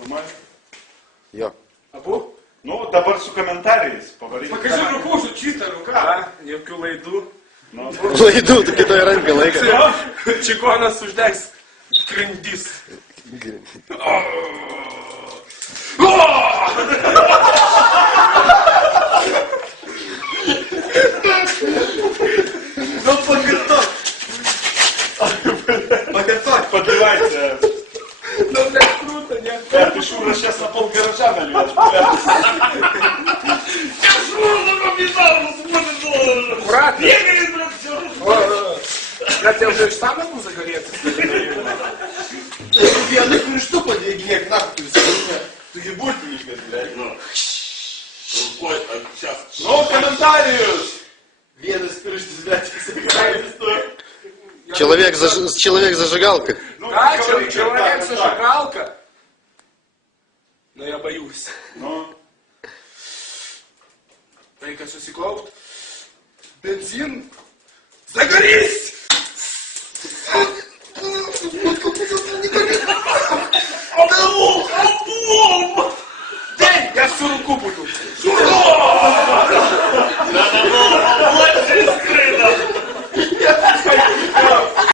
Нормально? Jo. Abu? Nu, dabar su komentarais pavaryk. Покажи руку, що чиста рука. Jokių laidų. Nu, Laidų, tu kitoje rankoje laikai. Čikonas uždegs grindis. Ну, поготовь! Поготовь! подливайте. Ну, блядь, круто, не? Ты Шура сейчас на пол гаража нальешь. Я Шура побежал, смотрит. Брат, Бегает, блядь, все. я тебе вже сам могу загореться. Я такую штуку не нахуй ты ты бортничка, блядь. Ой, сейчас. Ну, комментариус. Вены спиришь, блядь, сыграет, стой. Человек-зажигалка. Ну, Да, говори, человек так, зажигалка. Но я боюсь. Ну, Reikia susiklaupt. Benzin. Загорись!